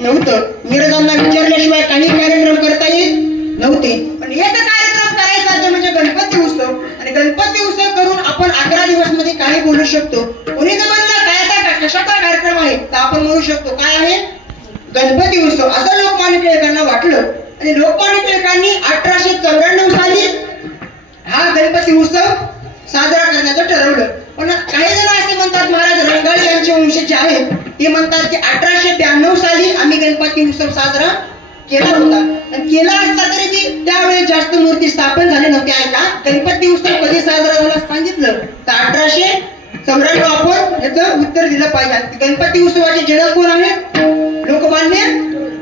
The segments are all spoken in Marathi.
नव्हतं. इंग्रजांना विचारल्याशिवाय काही कार्यक्रम करता येत नव्हते. पण एक कार्यक्रम करायचा ते म्हणजे गणपती उत्सव. आणि गणपती उत्सव करून आपण 11 दिवस मध्ये काही बोलू शकतो. कोणी जर म्हणलं काय कशाचा कार्यक्रम आहे तर आपण म्हणू शकतो काय आहे, गणपती उत्सव. असं लोकमान्य टिळकांना वाटलं आणि लोकमान्य टिळकांनी 1894 साली हा गणपती उत्सव साजरा करण्याचं ठरवलं. पण काही जण असे म्हणतात महाराज रंगाळे यांचे वंशज आहेत ते म्हणतात की 1892 साली आम्ही गणपती उत्सव साजरा केला होता. आणि केला असता तरी बी त्यावेळी जास्त मूर्ती स्थापन झाले नव्हते. ऐका, गणपती उत्सव कधी साजरा झाला सांगितलं तर 1894 आपण याचं उत्तर दिलं पाहिजे. गणपती उत्सवाचे जनक कोण आहेत, लोकमान्य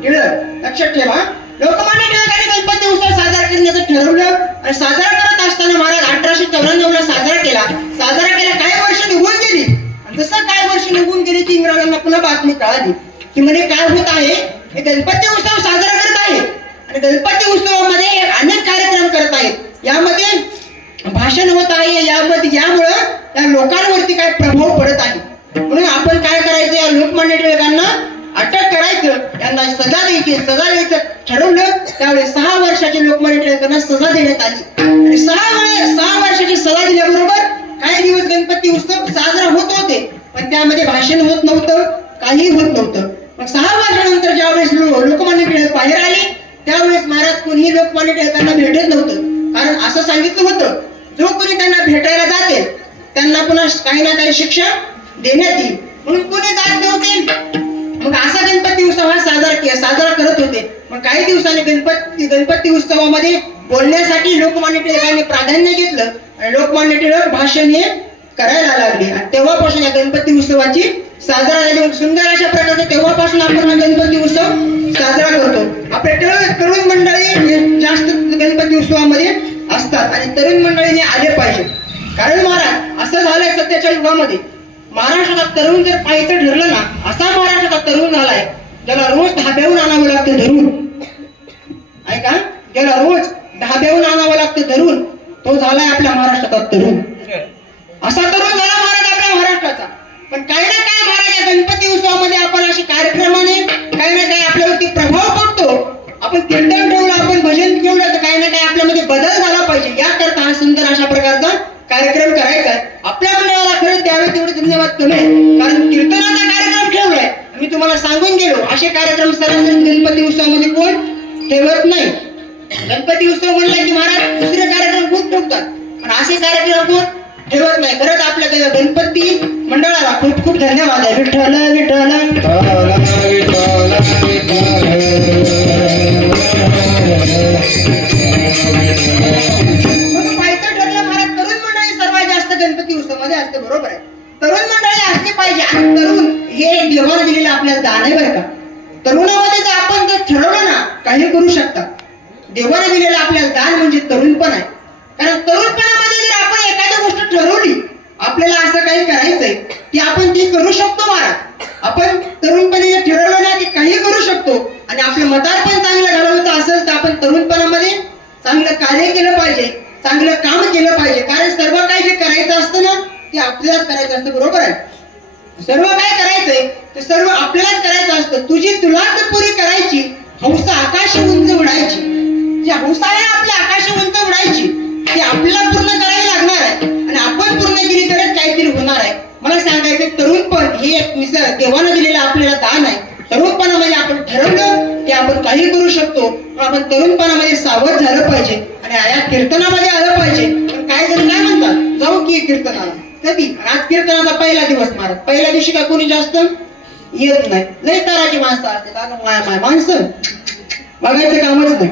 टिळक. लक्षात ठेवा, लोकमान्य टिळकांनी गणपती उत्सव साजरा करण्याचं ठरवलं आणि साजरा करत असताना महाराज 1894 ला साजरा केला. काही वर्ष निघून गेली आणि जसं काही वर्ष निघून गेली की इंग्रजांना पुन्हा बातमी कळाली की म्हणे काय होत आहे, हे गणपती उत्सव साजरा करत आहे आणि गणपती उत्सवामध्ये अनेक कार्यक्रम करत आहेत, यामध्ये भाषण होत आहे, यामुळं त्या लोकांवरती काय प्रभाव पडत आहे. म्हणून आपण काय करायचं, या लोकमान्य टिळकांना अटक करायचं, त्यांना सजा द्यायचं ठरवलं. त्यावेळी 6 वर्षाचे लोकमान्य टिळकांना सजा देण्यात आली आणि 6 वर्षाची सजा दिल्याबरोबर काही दिवस गणपती उत्सव साजरा होत होते. पण त्यामध्ये भाषण होत नव्हतं, काही होत नव्हतं. मग 6 वर्षानंतर ज्यावेळेस लोकमान्य टिळक बाहेर आले त्यावेळेस महाराज कोणी लोकमान्य टिळकांना भेटत नव्हतं. कारण असं सांगितलं होतं जो कोणी त्यांना भेटायला जाते त्यांना पुन्हा काही ना काही शिक्षा देण्यात येईल, म्हणून कोणी जात नव्हते. मग असा गणपती उत्सव हा साजरा करत होते. मग काही दिवसांनी गणपती उत्सवामध्ये बोलण्यासाठी लोकमान्य टिळकांनी प्राधान्य घेतलं आणि लोकमान्य टिळक भाषण हे करायला लागले आणि तेव्हापासून या गणपती उत्सवाची साजरा झाली. सुंदर अशा प्रकारे तेव्हापासून आपण हा गणपती उत्सव साजरा करतो. आपले तरुण मंडळी जास्त गणपती उत्सवामध्ये असतात आणि तरुण मंडळीने आले पाहिजे. कारण महाराज असं झालंय सध्याच्या युगामध्ये महाराष्ट्रात तरुण जर पाहायचं ठरलं ना, असा महाराष्ट्रात तरुण झालाय ज्याला रोज धाब्याहून आणावं लागतं धरून. ऐका, ज्याला रोज धाब्याहून आणावं लागतं धरून, तो झालाय आपल्या महाराष्ट्राचा तरुण. असा तरुण झाला महाराज आपल्या महाराष्ट्राचा. पण काही ना काय महाराज या गणपती उत्सवामध्ये आपण अशी कार्यक्रमाने काही ना काही आपल्यावरती प्रभाव पडतो. आपण कीर्तन ठेवलं, आपण भजन ठेवलं तर काही ना काही आपल्यामध्ये बदल झाला पाहिजे. याकरता हा सुंदर अशा प्रकारचा कार्यक्रम करायचा आहे. आपल्या मंडळाला खरंच द्यावे तेवढे धन्यवाद कमी, कारण कीर्तनाचा कार्यक्रम ठेवलाय. मी तुम्हाला सांगून गेलो असे कार्यक्रम सरासरी गणपती उत्सवामध्ये कोण ठेवत नाही. गणपती उत्सव म्हणला की महाराज दुसरे कार्यक्रम खूप ठेवतात पण असे कार्यक्रम कोण ठेवत नाही. खरंच आपल्या गणपती मंडळाला खूप खूप धन्यवाद आहे. विठ्ठल गणपती उत्सवामध्ये असते, बरोबर आहे. तरुण मंडळी असली पाहिजे आणि तरुण हे देवाने दिलेलं आपल्याला दान आहे बरं का. तरुणामध्ये जर आपण जर ठरवलं ना काही करू शकता. देवाने दिलेलं आपल्याला दान म्हणजे तरुणपण आहे. कारण तरुणपणामध्ये जर आपण एखादी गोष्ट ठरवली, आपल्याला असं काही करायचंय की आपण ती करू शकतो महाराज. आपण तरुणपणे जर ठरवलं ना की काही करू शकतो आणि आपलं म्हातारपण चांगलं घालवायचं असेल तर आपण तरुणपणामध्ये चांगलं कार्य केलं पाहिजे, चांगलं काम केलं पाहिजे. कारण सर्व काही जे करायचं असतं ना ते आपल्यालाच करायचं असतं, बरोबर आहे. सर्व काय करायचंय ते सर्व आपल्यालाच करायचं असतं. तुलाच पुरी करायची हौसा आकाश उंच उडायची. जी हौसा आहे आपल्या आकाश उंच उडायची ती आपल्याला पूर्ण करावी लागणार आहे आणि आपण पूर्ण केली तरच काहीतरी होणार आहे. मला सांगायचं तरुणपण हे एक देवानं दिलेलं आपल्याला दान आहे. तरुणपणामध्ये आपण ठरवलं की आपण काही करू शकतो, पण आपण तरुणपणामध्ये सावध झालं पाहिजे आणि या कीर्तनामध्ये आलं पाहिजे. पण काही जण काय म्हणतात जाऊ की कीर्तनाला, कधी आज कीर्तनाचा पहिला दिवस महाराज, पहिल्या दिवशी काय कोणी जास्त येत नाही. लय तराची माणसं असते, माणसं बघायचं कामच नाही.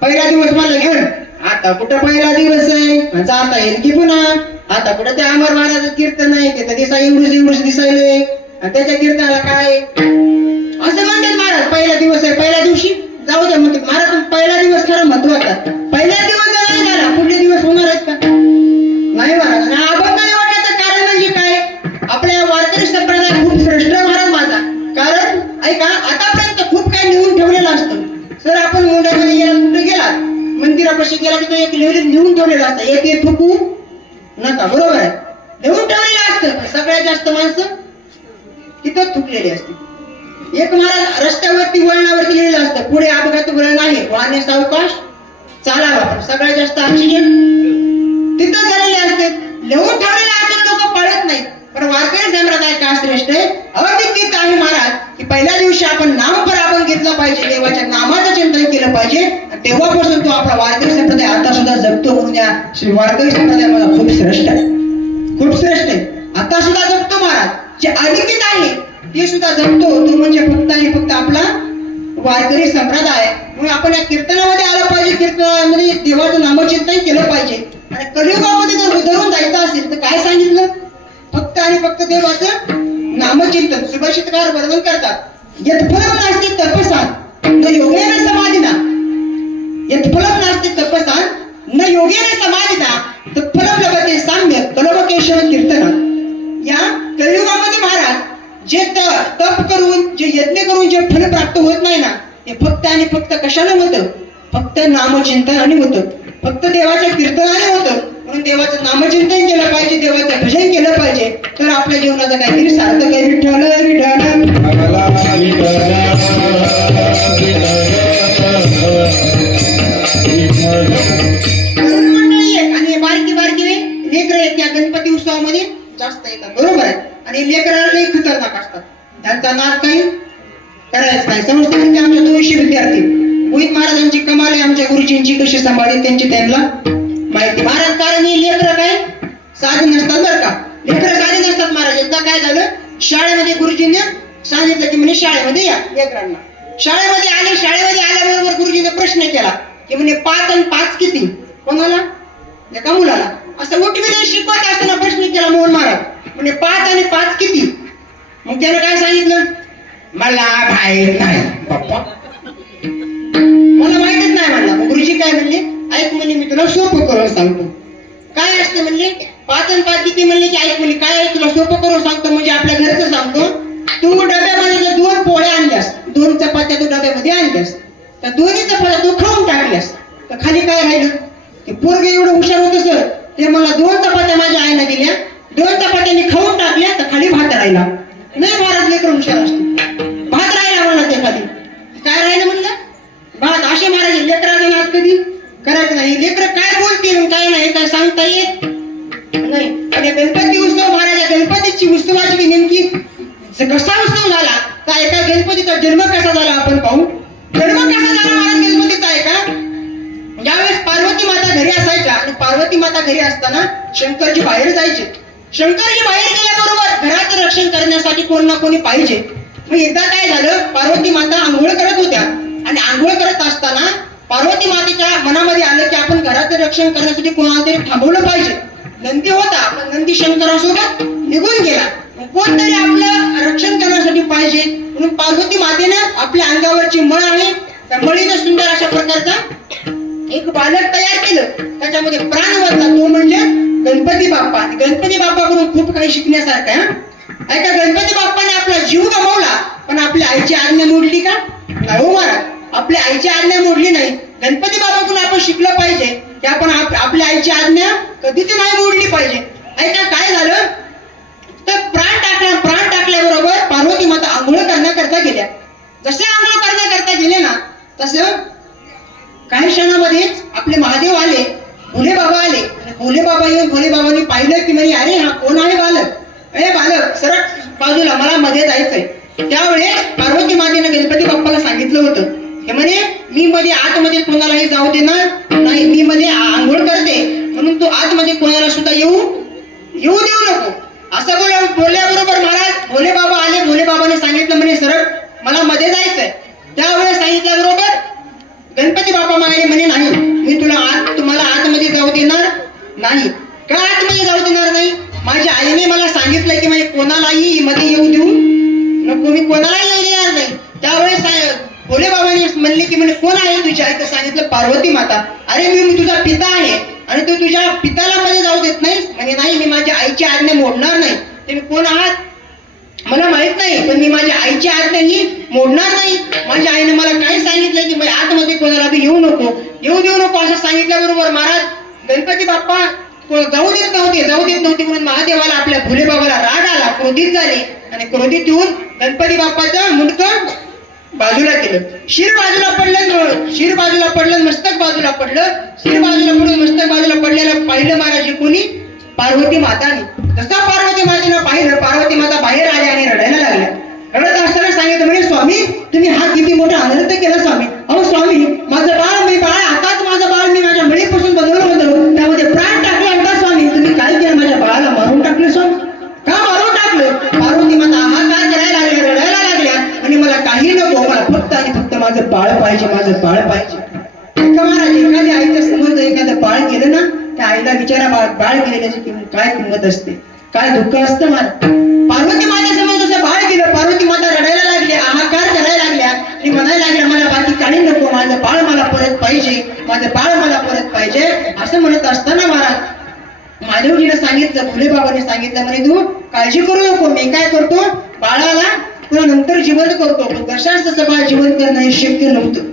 पहिला दिवस मला घेऊन आता कुठं पहिला दिवस आहे, जाता येईल की पुन्हा आता कुठं ते अमर महाराज कीर्तन आहे ते तर एवढूच दिसायले आणि त्याच्या कीर्तनाला काय असं म्हणतात महाराज. पहिला दिवस आहे, पहिल्या दिवशी जाऊ द्या म्हणते महाराज. पहिला दिवस खरा महत्वाचा. पहिला दिवस जर नाही झाला पुढले दिवस होणार आहेत का? नाही महाराज. आणि अभंग निवडण्याचं कारण म्हणजे काय, आपल्या वारकरी संप्रदाय खूप श्रेष्ठ महाराज माझा. कारण ऐका आतापर्यंत खूप काही लिहून ठेवलेलं असतं. सर आपण मुंड्यामध्ये गेला कुठे गेला मंदिरापाशी गेला की तो एक लिहून ठेवलेलं असतं, एक थुकू नका, बरोबर आहे. लिहून ठेवलेलं असतं. सगळ्यात जास्त माणसं तिथं थुकलेली असते. एक महाराज रस्त्यावरती वळणावरती लिहिलेलं असतं, पुढे अपघात वळण आहे, वाहने सावकाश चालावा. पण सगळ्यात जास्त ऍक्सिडेंट तिथं झालेले असते. लिहून ठेवलेले असतात, लोक पाळत नाहीत. पण वारकरी संप्रदाय का श्रेष्ठ आहे, अविदित आहे महाराज, की पहिल्या दिवशी आपण नामपर आपण घेतलं पाहिजे, देवाच्या नामाचं चिंतन केलं पाहिजे. तेव्हापासून तो आपला वारकरी संप्रदाय आता सुद्धा जगतो. म्हणून या श्री वारकरी संप्रदाय मला खूप श्रेष्ठ आहे, खूप श्रेष्ठ आहे. आता सुद्धा जगतो महाराज. जे अलिखित आहे ते सुद्धा जगतो, तो म्हणजे फक्त आणि फक्त आपला वारकरी संप्रदाय. म्हणून आपण या कीर्तनामध्ये आलं पाहिजे, कीर्तनामध्ये देवाचं नामचिंतन केलं पाहिजे. आणि कलियुगामध्ये जर उधळून जायचं असेल तर काय सांगितलं, फक्त आणि फक्त देवाचं नामचिंतन. सुभाषितकार वर्णन करतात, यत्फलम नास्ति तपसा न योगेन समाधिना, यत्फलम नास्ति तपसा न योगेन समाधिना तत्फलम लभते साम्यक कलवकेशव कीर्तना. या कलियुगामध्ये महाराज जे तप करून, जे यज्ञ करून जे फल प्राप्त होत नाही ना, ते फक्त आणि फक्त कशाने होतं, फक्त नामचिंतनाने होतं, फक्त देवाच्या कीर्तनाने होतं. म्हणून देवाचं नामचिंतन केलं पाहिजे, देवाचं भजन केलं पाहिजे, तर आपल्या जीवनाचं काहीतरी सार्थक आहे. विठ्ठल मंडळी आहे आणि बारकी बारकी लेकरं आहेत त्या गणपती उत्सवामध्ये जास्त येतात, बरोबर आहे. आणि लेकराला लई खतरनाक असतात, त्यांचा नाद काही करायचं नाही. समजतं की आमच्या 200 विद्यार्थी मोहित महाराजांची कमाल आहे, आमच्या गुरुजींची कशी सांभाळली त्यांची त्यांना माहिती. महाराज कारण ही लेकरं काय साधी नसतात बरं का, लेकरं साधी नसतात महाराज. एकदा काय झालं, शाळेमध्ये गुरुजींनी सांगितलं की म्हणे शाळेमध्ये या लेकरांना. शाळेमध्ये आले, शाळेमध्ये आल्याबरोबर गुरुजीने प्रश्न केला की म्हणे 5 आणि 5 किती, कोणाला, एका मुलाला. असं मोठे शिकवत असताना प्रश्न केला मोहन महाराज, म्हणजे 5 आणि 5 किती. मग त्याने काय सांगितलं, मला माहित नाही पप्पा, मला माहितच नाही म्हणला. मग गुरुजी काय म्हणले, ऐक म्हणले मी तुला सोपं करून सांगतो. काय असते म्हणले, 5 आणि 5 किती म्हणले की ऐक म्हणले काय आहे तुला सोपं करून सांगतो, म्हणजे आपल्या घरचं सांगतो. तू डब्यामध्ये जर 2 पोळ्या आणल्यास, 2 चपात्या तू डब्यामध्ये आणल्यास, तर दोन्ही चपात्या तू खाऊन टाकल्यास, तर खाली काय राहिलं. ते पोरगे एवढं हुशार होतं सर, ते मला 2 चपात्या माझ्या आईने दिल्या, 2 चपात्या मी खाऊन टाकल्या, तर खाली भात राहिला. नाही महाराज लेकर हुशार असते, भात राहिला म्हणलं, ते खाली काय राहिलं म्हणलं, भात. असे महाराज लेकराचा नाद कधी करायचं नाही. लेकर काय बोलतील काय नाही काय सांगता येत नाही. आणि गणपती उत्सव महाराज, गणपतीची उत्सवाची नेमकी कसा उत्सव झाला, तर एका गणपतीचा जन्म कसा झाला आपण पाहू. जन्म कसा झाला महाराज गणपतीचा आहे का, ज्यावेळेस पार्वती माता घरी असायच्या आणि पार्वती माता घरी असताना शंकरजी बाहेर जायचे. शंकरजी बाहेर गेल्याबरोबर घराचं रक्षण करण्यासाठी कोण ना कोणी पाहिजे. मग एकदा काय झालं, पार्वती माता आंघोळ करत होत्या आणि आंघोळ करत असताना पार्वती मातेच्या मनामध्ये आलं की आपण घराचं रक्षण करण्यासाठी कोणाला तरी थांबवलं पाहिजे. नंदी होता, पण नंदी शंकरासोबत निघून गेला. कोणतरी आपलं रक्षण करण्यासाठी पाहिजे. म्हणून पार्वती मातेनं आपल्या अंगावरची मळ आहे, त्या मळीनं सुंदर अशा प्रकारचा एक बालक तयार केलं, त्याच्यामध्ये प्राण वरला, तो म्हणजे गणपती बाप्पा. गणपती बाप्पाकडून खूप काही शिकण्यासारखं आहे. ऐका, गणपती बाप्पाने आपला जीव गमावला, पण आपल्या आईची आज्ञा मोडली का, नाही हो महाराज, आपल्या आईची आज्ञा मोडली नाही. गणपती बाप्पाकडून आपण शिकलं पाहिजे की आपण आपल्या आईची आज्ञा कधीच नाही मोडली पाहिजे. ऐका काय झालं, तर प्राण टाकल्याबरोबर पार्वती माता आंघोळ करण्याकरता गेल्या. जसे आंघोळ करण्याकरता गेले ना, तसं काही क्षणामध्येच आपले महादेव आले, भोले बाबा आले. भोले बाबा येऊन भोले बाबांनी पाहिलं की म्हणे अरे हा कोण आहे बालक, अरे बालक सरळ बाजूला, मला मध्ये जायचंय. त्यावेळेस पार्वती मातेने गणपती बाप्पाला सांगितलं होतं की म्हणे मी मध्ये आतमध्ये कोणालाही जाऊ देणार नाही, मी मध्ये आंघोळ करते, म्हणून तू आतमध्ये कोणाला सुद्धा येऊ देऊ नको. असं बोलल्याबरोबर महाराज भोले बाबा आले. भोले बाबाने सांगितलं म्हणे सरळ मला मध्ये जायचंय. त्यावेळेस सांगितल्याबरोबर गणपती बाप्पा मागे म्हणे नाही, मी तुम्हाला आतमध्ये जाऊ देणार नाही. का आतमध्ये जाऊ देणार नाही, माझ्या आईने मला सांगितलं की म्हणजे कोणालाही मध्ये येऊ देऊ नको, मी कोणालाही येऊ देणार नाही. त्यावेळेस भोले बाबांनी म्हणले की म्हणे कोण आहे तुझ्या आई, तर सांगितलं पार्वती माता. अरे मी तुझा पिता आहे आणि तू तुझ्या पिताला मध्ये जाऊ देत नाहीस. म्हणजे नाही, मी माझ्या आईची आज्ञा मोडणार नाही. तुम्ही कोण आहात मला माहित नाही, पण मी माझ्या आईची आज्ञा ही मोडणार नाही. माझ्या आईने मला काय सांगितलं की आतमध्ये कोणाला बी येऊ देऊ नको असं सांगितल्याबरोबर महाराज गणपती बाप्पा जाऊ देत नव्हते म्हणून महादेवाला आपल्या भोले बाबाला राग आला, क्रोधित झाले आणि क्रोधित येऊन गणपती बाप्पाचं मुंडकं बाजूला केलं. शिर बाजूला पडलं, मस्तक बाजूला पडलं. शिर बाजूला पडून मस्तक बाजूला पडलेलं पाहिलं महाराज कोणी? पार्वती माताने. जसं पार्वती मातेनं पाहिलं, पार्वती माता बाहेर आल्या आणि रडायला लागल्या. रडत असताना सांगितलं म्हणे, स्वामी तुम्ही हा किती मोठा अनर्थ केला स्वामी. अहो स्वामी, माझं बाळ आताच माझं बाळ मी माझ्या मळीपासून बनवलं होतं, त्यामध्ये प्राण टाकला होता स्वामी. तुम्ही काय केलं? माझ्या बाळाला मारून टाकलं स्वामी. का मारून टाकलं? पार्वती माता हाहाकार करायला लागल्या, रडायला लागल्या आणि मला काही नको, मला फक्त आणि फक्त माझं बाळ पाहिजे, माझं बाळ पाहिजे. महाराज, एखाद्या आईच्या समोर जर एखादं बाळ गेलं ना, त्या आईला विचारा बाळ गेल्याची काय किंमत असते, काय दुःख असतं मला. पार्वती मातेसमोर जसं बाळ गेलं, पार्वती माता रडायला लागल्या, हाहाकार करायला लागल्या आणि म्हणायला लागल्या, मला बाकी काही नको, माझं बाळ मला परत पाहिजे, माझं बाळ मला परत पाहिजे. असं म्हणत असताना महाराज महादेवजीने सांगितलं, भोले बाबाने सांगितलं म्हणे, तू काळजी करू नको, मी काय करतो, बाळाला तुला नंतर जिवंत करतो. पण तशाच तसं बाळ जिवंत करणं हे शक्य नव्हतं.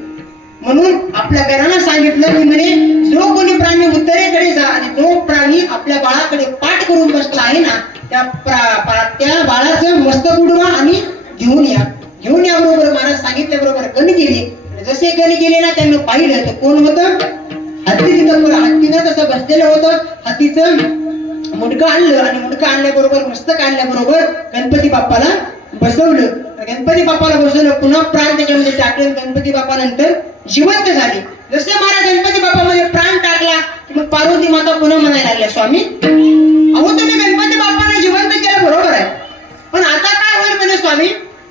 म्हणून आपल्या घराला सांगितलं की म्हणे, जो कोणी प्राणी उत्तरेकडे जा आणि जो प्राणी आपल्या बाळाकडे पाठ करून बसला आहे ना, त्या बाळाचं मस्तक उडवा आणि घेऊन या बरोबर महाराज सांगितल्याबरोबर गण गेले. जसे गण गेले ना, त्यांना पाहिलं तर कोण होतं? हत्ती. तिथं हत्तीनं तसं बसलेलं होतं. हत्तीचं मुंडकं आणलं आणि मुंडकं आणल्याबरोबर, मस्तक आणल्याबरोबर गणपती बाप्पाला बसवलं. गणपती बाप्पाला बसवलं, पुन्हा प्राण त्याच्यामध्ये टाकलं. गणपती बाप्पा नंतर जिवंत झाले. जसे महाराज गणपती बाप्पामध्ये प्राण टाकला, मग पार्वती माता पुन्हा म्हणायला लागल्या, स्वामी अहो तुम्ही गणपती बाप्पाला जिवंत केलं बरोबर आहे, पण आता काय होईल म्हणे स्वामी,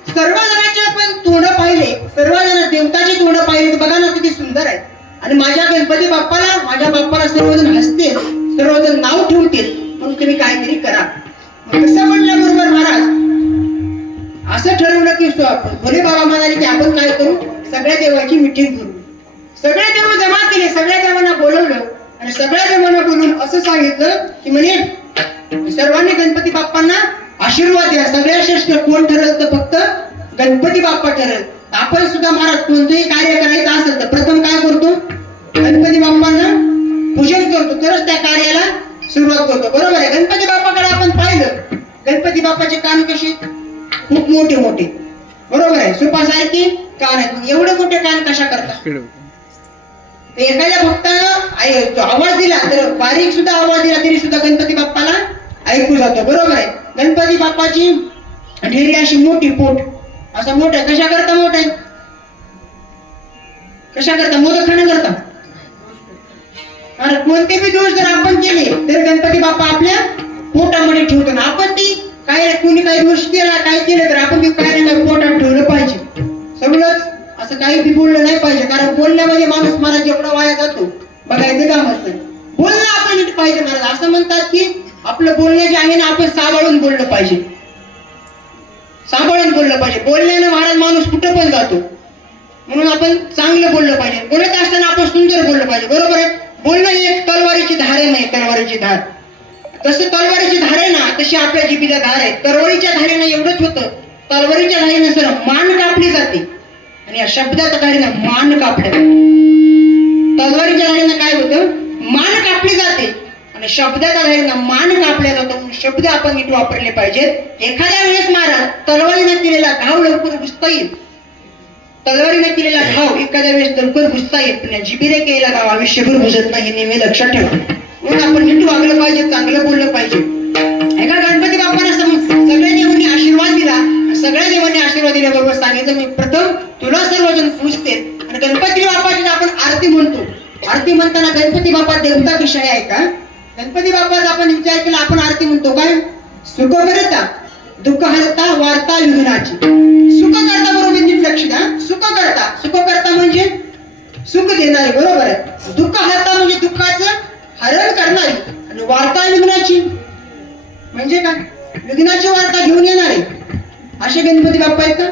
सर्वजणांचे आपण तोंड पाहिले, सर्वजण देवताची तोंड पाहिले, बघा ना किती सुंदर आहे. आणि माझ्या गणपती बाप्पाला सर्वजण हसतील, सर्वजण नाव ठेवतील, म्हणून तुम्ही काहीतरी करा. कसं म्हटल्याबरोबर महाराज असं ठरवलं की भोले बाबा म्हणाले की आपण काय करू, सगळ्या देवाची मिटिंग करू. सगळे देव जमा केले, सगळ्या देवांना बोलवलं आणि सगळ्या देवांना बोलून असं सांगितलं की म्हणे, सर्वांनी गणपती बाप्पांना आशीर्वाद द्या. सगळ्या श्रेष्ठ कोण ठरल तर फक्त गणपती बाप्पा ठरल. आपण सुद्धा महाराज कोणतंही कार्य करायचं असेल तर प्रथम काय करतो, गणपती बाप्पांना पूजन करतो, तरच त्या कार्याला सुरुवात करतो. बरोबर आहे. गणपती बाप्पाकडे आपण पाहिलं, गणपती बाप्पाचे कान कसे खूप मोठे मोठे, बरोबर आहे, सुपासारखे कान आहेत. एवढे मोठे कान कशा करतात? एखाद्या भक्तानं आवाज दिला तर बारीक सुद्धा आवाज दिला तरी सुद्धा गणपती बाप्पाला ऐकू जातो. बरोबर आहे. गणपती बाप्पाची ढेरी अशी मोठी, पोट असं मोठं आहे. कशा करता मोठ आहे? कशा करता? मोदक खाणं करता. कारण कोणते बी दोष जर आपण केले तर गणपती बाप्पा आपल्या पोटामध्ये ठेवतो ना. आपण ती काय कोणी काही दोष केला, काय केलं तर आपण काय ना काय पोटात ठेवलं पाहिजे. सगळंच असं काही बी बोललं नाही पाहिजे, कारण बोलण्यामध्ये माणूस महाराज एवढा वाया जातो, बघायचं कामच नाही. बोलणं आपण नीट पाहिजे. महाराज असं म्हणतात की आपलं बोलणं जे आहे ना, आपण सांभाळून बोललं पाहिजे, सांभाळून बोललं पाहिजे. बोलण्यानं महाराज माणूस कुठं पण जातो, म्हणून आपण चांगलं बोललं पाहिजे. बोलत असताना आपण सुंदर बोललं पाहिजे. बरोबर आहे. बोलणं ही एक तलवारीची धार आहे, नाही तलवारीची धार. जसं तलवारीची धार आहे ना, तशी आपल्या जिभेला धार आहे. तलवारीच्या धारेनं एवढंच होतं, तलवारीच्या धारेनं सर मान कापली जाते आणि या शब्दाच्या धारेनं मान कापल्या. तलवारीच्या धारेनं काय होतं, मान कापली जाते आणि शब्दाच्या धारेनं मान कापल्या जातो. शब्द आपण नीट वापरले पाहिजेत. एखाद्या वेळेस महाराज तलवारीने केलेला घाव लवकर बुजता येईल, तलवारीने केलेला घाव एखाद्या वेळेस लवकर बुजता येईल, पण जिभेने केलेला घाव आयुष्यभर बुजत नाही, नेहमी लक्षात ठेवा. म्हणून आपण नीट वागलं पाहिजे, चांगलं बोललं पाहिजे. एका गणपती बाप्पाला सगळ्या देवांनी आशीर्वाद दिला. सगळ्या देवांनी आशीर्वाद दिल्याबरोबर सांगितलं, मी प्रथम तुला सर्वजण पूजते. आणि गणपती बाप्पाची आपण आरती म्हणतो. आरती म्हणताना गणपती बाप्पा देवता विषय आहे का? गणपती बाप्पाचा आपण विचार केला, आपण आरती म्हणतो काय, सुख करता दुःख हरता वार्ता विघ्नाची. सुख करता बरोबर नीट लक्ष द्या. सुख करता म्हणजे सुख देणारे, बरोबर आहे. दुःख हरता म्हणजे दुःखाचं हरण करणारी. आणि वार्ता विघ्नाची म्हणजे काय, विघ्नाची वार्ता घेऊन येणारे असे गणपती बाप्पा आहेत का?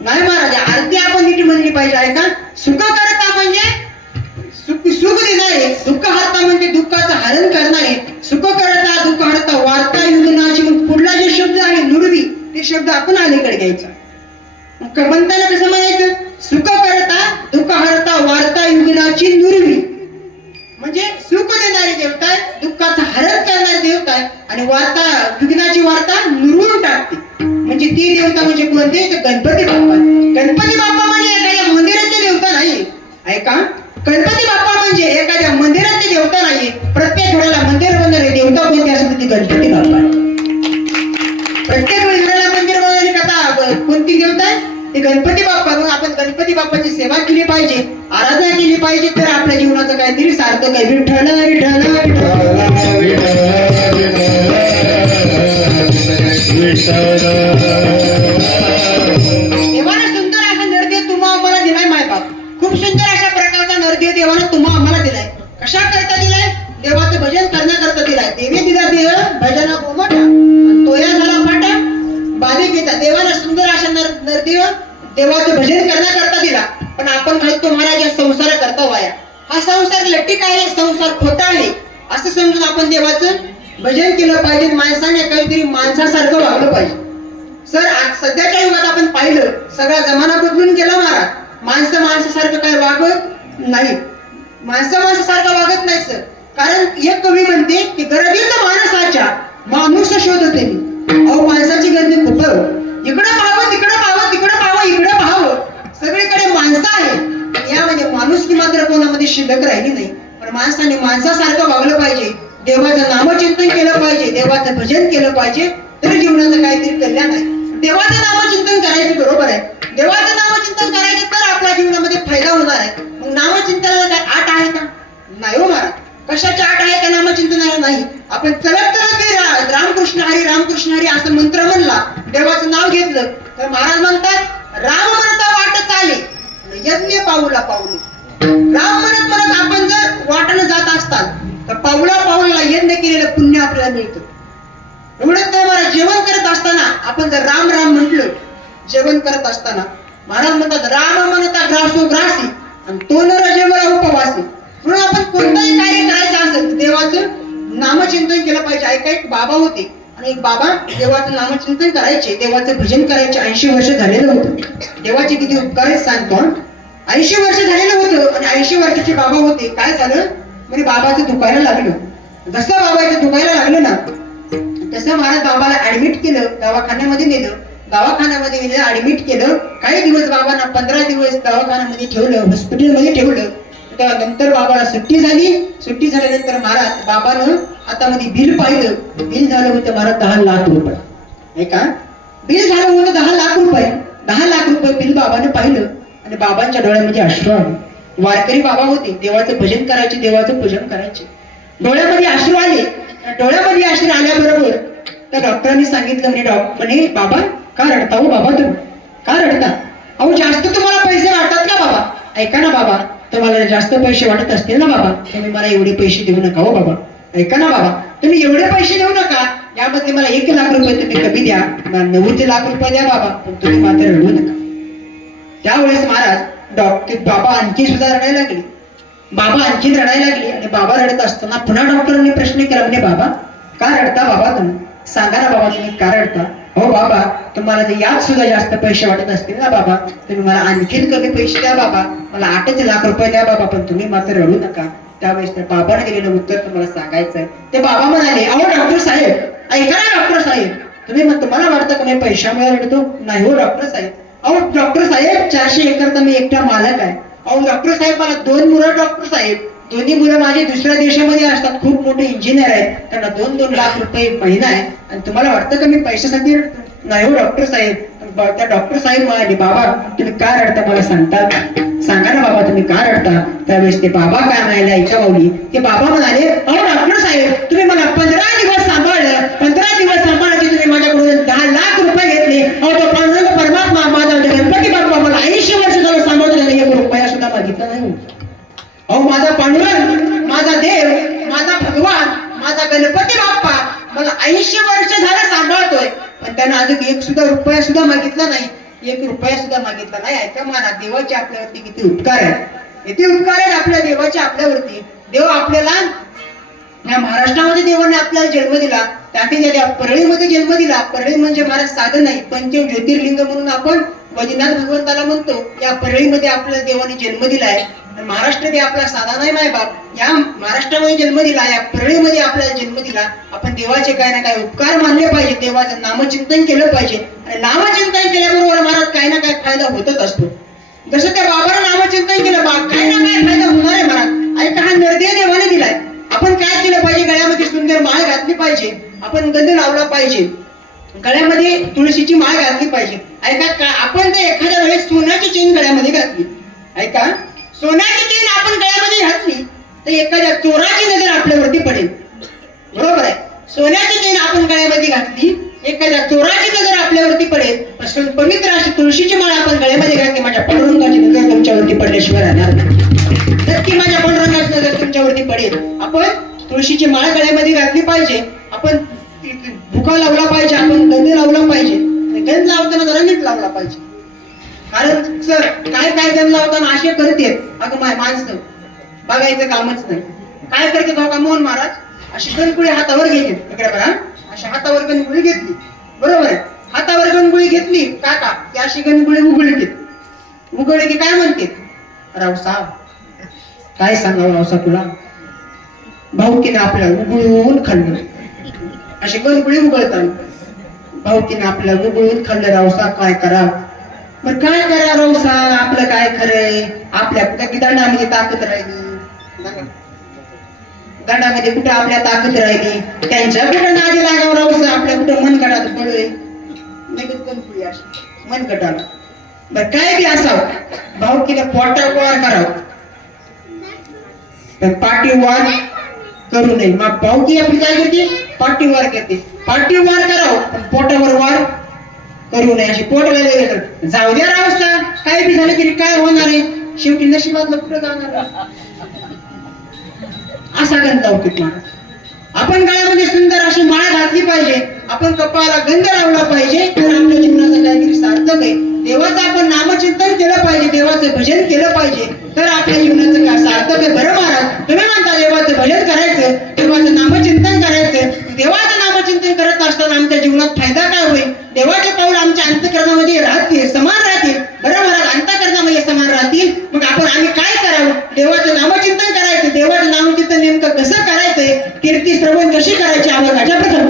नाही महाराज. आरती आपण नीट म्हणली पाहिजे आहे का. सुख करता म्हणजे सुख देणारे, दुःख हरता म्हणजे दुःखाचं हरण करणारे. सुख करता दुःख हरता वार्ता युगनाची. मग पुढला जे शब्द आहे नुरवी, ते शब्द आपण अलीकडे घ्यायचा. म्हणताना कसं म्हणायचं, सुख करता दुःख हरता वार्ता युगनाची नुरवी, म्हणजे सुख देणारी देवता आहे, दुःखाचं हरण करणारी देवता आहे आणि वार्ता विघ्नाची वार्ता नुरवून टाकते. म्हणजे ती देवता म्हणजे कोणते, तर गणपती बाप्पा. गणपती बाप्पा म्हणजे एखाद्या मंदिरातली देवता नाही. ऐका, गणपती बाप्पा म्हणजे एखाद्या मंदिरातली देवता नाही. प्रत्येक घराला मंदिर बनणारे देवता कोणती असेल ती गणपती बाप्पा. प्रत्येक घराला मंदिर बनणारी कथा कोणती देवता आहे, ती गणपती बाप्पा. मग आपण गणपती बाप्पाची सेवा केली पाहिजे, आराधना केली पाहिजे, तर आपल्या जीवनाचं काहीतरी सार्थक आहे. विठ्ठल विठ्ठल देवाने सुंदर असा नरदेव तुम्हा आम्हाला दिलाय. मायबाप खूप सुंदर अशा प्रकारचा नरदेव देवाने तुम्हा आम्हाला दिलाय. कशा करता दिलाय, देवाचं भजन करण्याकरता दिलाय. देवी दिला देव भजना कोमटा आणि तोया झाला फाटा बालिकेचा. देवाने सुंदर अशा नरदेव देवाचं भजन करण्याकरता दिला. पण आपण घालतो महाराज या संसार करता वाया. हा संसार लट्टिक आहे, संसार खोटा आहे असं समजून आपण देवाचं भजन केलं पाहिजे. माणसाने काहीतरी माणसासारखं वागलं पाहिजे. सर आज सध्याच्या युगात आपण पाहिलं, सगळा जमाना बदलून गेला महाराज. माणसं माणसासारखं काय वागत नाही, माणसं माणसासारखं वागत नाही सर. कारण एक कवी म्हणते की गर्दीत माणसाच्या माणूस शोधते मी. अहो माणसाची गर्दी खूप आहे. इकडं पाहावं तिकडं पाहावं, तिकडं पाहावं इकडं पाहावं, सगळीकडे माणसं आहे. यामध्ये माणुसकी मात्र कोणामध्ये शिल्लक राहिली नाही. पण माणसाने माणसासारखं वागलं पाहिजे, देवाचं नामचिंतन केलं पाहिजे, देवाचं भजन केलं पाहिजे, तर जीवनाचं काहीतरी कल्याण आहे. देवाचं नामचिंतन करायचं बरोबर आहे, देवाचं नामचिंतन करायचं तर आपल्या जीवनामध्ये फायदा होणार आहे. मग नामचिंतनाला काय आट आहे का? नाही हो महाराज, कशाची आट आहे का नामचिंतनाला? नाही. आपण चलत चलत रामकृष्ण हरी रामकृष्ण हरी असं मंत्र म्हणला, देवाचं नाव घेतलं, तर महाराज म्हणतात राम म्हणता वाट चाले यज्ञ पाऊला पाऊले. राम म्हणत म्हणत आपण जर वाटेनं जात असतात तर पाऊला पाऊला यज्ञ केलेलं पुण्य आपल्याला मिळतं. एवढंच नाही महाराज, जेवण करत असताना आपण जर राम राम म्हटलं, जेवण करत असताना महाराज म्हणतात राम म्हणता ग्रासो ग्रासी आणि तो नर जेवला उपवासी. म्हणून आपण कोणतंही कार्य करायचं असेल देवाचं नामचिंतन केलं पाहिजे. ऐका, एक बाबा होते आणि एक बाबा देवाचं नामचिंतन करायचे, देवाचं भजन करायचे. 80 वर्ष झालेलं होतं. देवाचे किती उपकार सांगतो. 80 वर्ष झालेलं होतं आणि 80 वर्षाचे बाबा होते. काय झालं म्हणजे बाबाचं दुखायला लागलं. जसं बाबाचं दुखायला लागलं ना, तसं महाराज बाबाला ऍडमिट केलं, दवाखान्यामध्ये नेलं. दवाखान्यामध्ये नेलं, ऍडमिट केलं. काही दिवस बाबांना 15 दिवस दवाखान्यामध्ये ठेवलं, हॉस्पिटलमध्ये ठेवलं. त्यानंतर बाबाला सुट्टी झाली. सुट्टी झाल्यानंतर महाराज बाबानं हातामध्ये बिल पाहिलं. बिल झालं होतं महाराज 10 लाख रुपये. ऐका, बिल झालं होतं 10 लाख रुपये. 10 लाख रुपये बिल बाबाने पाहिलं आणि बाबांच्या डोळ्यामध्ये अश्रू आले. वारकरी बाबा होते, देवाचं भजन करायचे, देवाचं पूजन करायचे. डोळ्यामध्ये अश्रू आले. डोळ्यामध्ये अश्रू आल्याबरोबर त्या डॉक्टरांनी सांगितलं म्हणे बाबा का रडता हो बाबा, तुम्ही का रडता? अहो जास्त तुम्हाला पैसे वाटतात का बाबा? ऐका ना बाबा, तुम्हाला जास्त पैसे वाटत असतील ना बाबा, तुम्ही मला एवढे पैसे देऊ नका हो बाबा. ऐका ना बाबा, तुम्ही एवढे पैसे देऊ नका, यामध्ये मला 1 लाख रुपये तुम्ही कमी द्या, 90 लाख रुपये द्या बाबा, पण तुम्ही मात्र रडू नका. त्यावेळेस महाराज बाबा आणखी सुद्धा रडायला लागले. बाबा आणखी रडायला लागले आणि बाबा रडत असताना पुन्हा डॉक्टरांनी प्रश्न केला, म्हणजे बाबा का रडता बाबा, तुम्ही सांगा ना बाबा, तुम्ही का रडता? हो बाबा, तुम्हाला जर यात सुद्धा जास्त पैसे वाटत असतील ना बाबा, तुम्ही मला आणखीन कमी पैसे द्या बाबा, मला 8 लाख रुपये द्या बाबा, पण तुम्ही मात्र रडू नका. त्यावेळेस त्या बाबाने दिलेलं उत्तर तुम्हाला सांगायचं आहे. ते बाबा म्हणाले, अहो डॉक्टर साहेब, ऐका ना डॉक्टर साहेब, तुम्हाला वाटतं का मी पैशामुळे रडतो? नाही हो डॉक्टर साहेब. अहो डॉक्टर साहेब, 400 एकरचा मी एकटा मालक आहे. अहो डॉक्टर साहेब, मला 2 मुलं डॉक्टर साहेब, दोन्ही मुलं माझे दुसऱ्या देशामध्ये असतात, खूप मोठे इंजिनियर आहेत, त्यांना 2-2 लाख रुपये महिना आहे, आणि तुम्हाला वाटतं का मी पैशासाठी रडतो? नाही हो डॉक्टर साहेब. त्या डॉक्टर साहेब म्हणाले, बाबा तुम्ही का रडता मला सांगता? सांगा ना बाबा, तुम्ही का रडता? त्यावेळेस ते बाबा काय म्हणाले, ऐका माऊली, ते बाबा म्हणाले, अहो डॉक्टर साहेब, तुम्ही मला 15 दिवस सांभाळलं, 15 दिवस सांभाळायचे तुम्ही माझ्याकडून 10 लाख रुपये घेतले. अहो तो पांडुरंग परमात्मा माझा गणपती बाप्पा मला 80 वर्ष झालं सांभाळतो, त्याने 1 रुपया सुद्धा मागितला नाही. अहो माझा पांडुरंग, माझा देव, माझा भगवान, माझा गणपती बाप्पा मला 80 वर्ष झालं सांभाळतोय, पण त्यानं अजून 1 सुद्धा रुपया सुद्धा मागितला नाही, 1 रुपया सुद्धा मागितला नाही. ऐका महाराज, देवाचे आपल्यावरती किती उपकार आहेत, किती उपकार आहेत आपल्या देवाचे आपल्यावरती. देव आपल्याला या महाराष्ट्रामध्ये देवाने आपल्याला जन्म दिला, त्यातील त्या परळीमध्ये जन्म दिला. परळी म्हणजे महाराज साधन नाही, पंचम ज्योतिर्लिंग म्हणून आपण वैद्यनाथ भगवंताला म्हणतो. या परळीमध्ये आपल्याला देवाने जन्म दिलाय. महाराष्ट्र बी आपला साधा नाही माय बाप. या महाराष्ट्रामध्ये जन्म दिला, या परळीमध्ये आपल्याला जन्म दिला. आपण देवाचे काय ना काय उपकार मानले पाहिजे, देवाचं नामचिंतन केलं पाहिजे. आणि नामचिंतन केल्याबरोबर महाराज काही ना काही फायदा होतच असतो. जसं त्या बाबाला नामचिंतन केलं, काही ना काही फायदा होणार आहे महाराज. ऐका, हा निर्दय देवाने दिलाय. आपण काय केलं पाहिजे? गळ्यामध्ये सुंदर माळ घातली पाहिजे, आपण गंध लावला पाहिजे, गळ्यामध्ये तुळशीची माळ घातली पाहिजे. ऐका, आपण जर एखाद्या वेळेस सोन्याची चेन गळ्यामध्ये घातली, ऐका, सोन्याची चेन आपण गळ्यामध्ये घातली तर एखाद्या चोराची नजर आपल्यावरती पडेल. बरोबर आहे. सोन्याची चेन आपण गळ्यामध्ये घातली, एखाद्या चोराची नजर आपल्यावरती पडेल. पण पवित्र अशी तुळशीची माळ आपण गळ्यामध्ये घातली, माझ्या पांडुरंगाची नजर तुमच्यावरती पडल्याशिवाय राहणार नाही. नक्की माझ्या पांडुरंगाची नजर तुमच्यावरती पडेल. आपण तुळशीची माळ गळ्यामध्ये घातली पाहिजे, आपण भुका लावला पाहिजे, आपण गंध लावला पाहिजे. गंध लावताना जरा नीट लावला पाहिजे. कारण सर काय काय गंध लावताना असे करते, अगं माय माणसं बघायचं कामच नाही. काय करते तो का मोहन महाराज? अशी गणगुळी हातावर घेते, इकडे बघा, अशी हातावर गणगुळी घेतली. बरोबर आहे. हातावर गणगुळी घेतली काका, ती अशी गणगुळी उघडते. उघडली की काय म्हणते? रावसाहेब काय सांगावं रावसा तुला, भाऊकीने आपल्याला उघडून खाल्लं. अशी गणगुळी उघडतात, भाऊकीने आपल्याला उघडून खाल्लं. रावसा काय करा? मग काय करा रावसा, आपलं काय खरंय? आपल्या कुठे दंडामध्ये ताकद राहिली, दंडामध्ये कुठे आपल्या ताकद राहिली? त्यांच्या कुठे नादी लागावं रावसा, आपल्या कुठे मनगटात पडलोय. लगेच गणगुळी अशी मनगटाला. बरं काय बी असावं, भाऊकीने पोटावर वार करावं, पण पाठीवार करू नये. मग भाऊकी आपली काय करते? पाठीवार करते. पाठीवार करावं पण पोटावर वार करू नये. अशी पोटाला जाऊ द्या रावसा, काय बी झालं तरी काय होणार आहे, शेवटी नशिबातलं कुठं जाणार. असा गंध लावतो. आपण गळ्यामध्ये सुंदर अशी माळ घातली पाहिजे, आपण कपाळाला गंध लावला पाहिजे, तर आपल्या जीवनाचं काहीतरी सार्थक आहे. देवाचं आपण नामचिंतन केलं पाहिजे, देवाचं भजन केलं पाहिजे, तर आपल्या जीवनाचं काय सार्थक आहे. बरं महाराज, तुम्ही म्हणता देवाचं भजन करायचं, देवाचं नामचिंतन करायचं. देवाचं नामचिंतन करत असताना आमच्या जीवनात फायदा काय होईल? देवाचे पाऊल आमच्या अंतःकरणामध्ये राहतील, समान राहतील. बरं महाराज, अंतःकरणामध्ये समान राहतील, मग आम्ही काय करावं? देवाचं नामचिंतन करायचं. देवाचं नामचिंतन नेमकं कसं करायचंय, कीर्ती श्रवण कशी करायची, आम्हाला माझ्या प्रथम